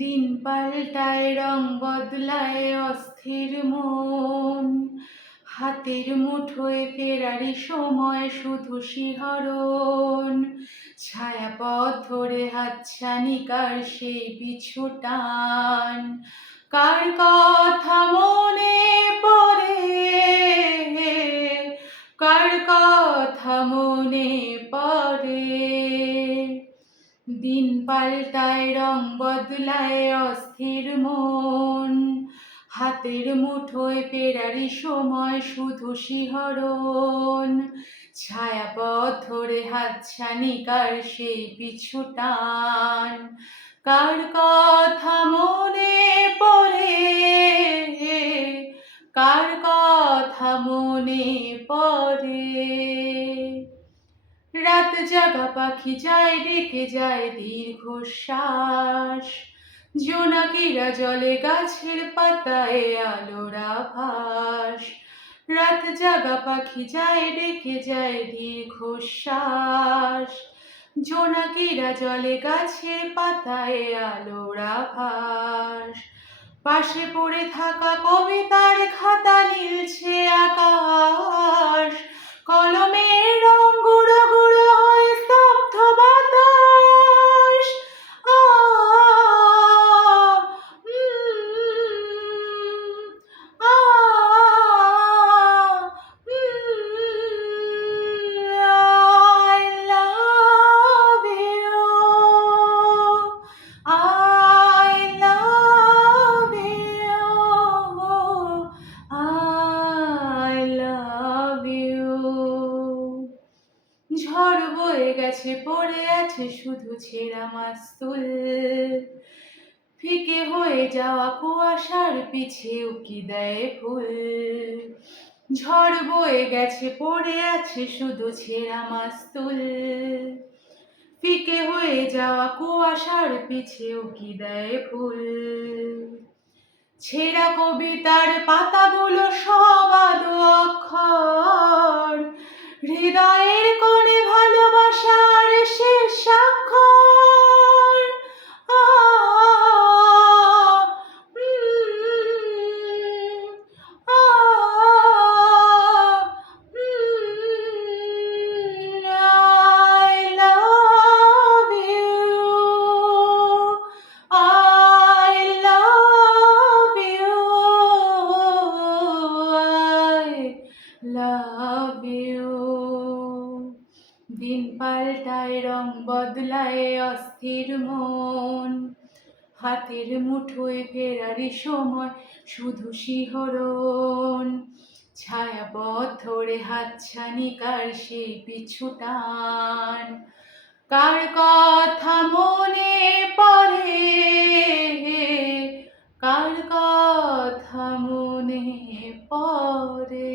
দিন পাল্টায় রং বদলায় অস্থির মন, হাতের মুঠোয় ফেরারি সময় শুধু শিহরণ, ছায়াপথ ধরে হাতছানিকার সেই পিছু টান। কার কথা মনে পড়ে, কার কথা মনে পড়ে। দিন পাল্টায় রং বদলায় অস্থির মন, হাতের মুঠোয় ফেরারি সময় শুধু শিহরণ, ছায়াপথ ধরে হাতছানিকার সেই পিছু টান। কার কথা মনে পড়ে, কার কথা মনে পড়ে। রাত জাগা পাখি যায় ডেকে যায় দীর্ঘশ্বাস, জোনাকিরা জলে গাছের পাতায় আলোর আভাস। রাত জাগা পাখি যায় ডেকে যায় দীর্ঘশ্বাস, জোনাকিরা জলে গাছের পাতায় আলোর আভাস। পাশে পড়ে থাকা কবিতার খাতা নীলছে আকাশ, কলমের রং গুঁড়ো গুঁড়ো হয়ে স্তব্ধ বাতাস। I love you, I love you, I love you। ঝড় বয়ে গেছে পড়ে আছে শুধু ছেঁড়া মাস্তুল, ফিকে হয়ে যাওয়া কুয়াশার পিছে উকি দেয় ফুল। ঝড় বয়ে গেছে পড়ে আছে শুধু ছেঁড়া মাস্তুল, ফিকে হয়ে যাওয়া কুয়াশার পিছে উকি দেয় ফুল। ছেঁড়া কবিতার পাতাগুলো সব আদো অক্ষর, হৃদয়ের কোণে ভালোবাসার শেষ স্বাক্ষর। I love you, I love you, I love you। দিন পাল্টায় রং বদলায় অস্থির মন, হাতের মুঠোয় ফেরারি সময় শুধু শিহরণ, ছায়াপথ ধরে হাতছানিকার সেই পিছু টান। কার কথা মনে পড়ে, কার কথা মনে পড়ে।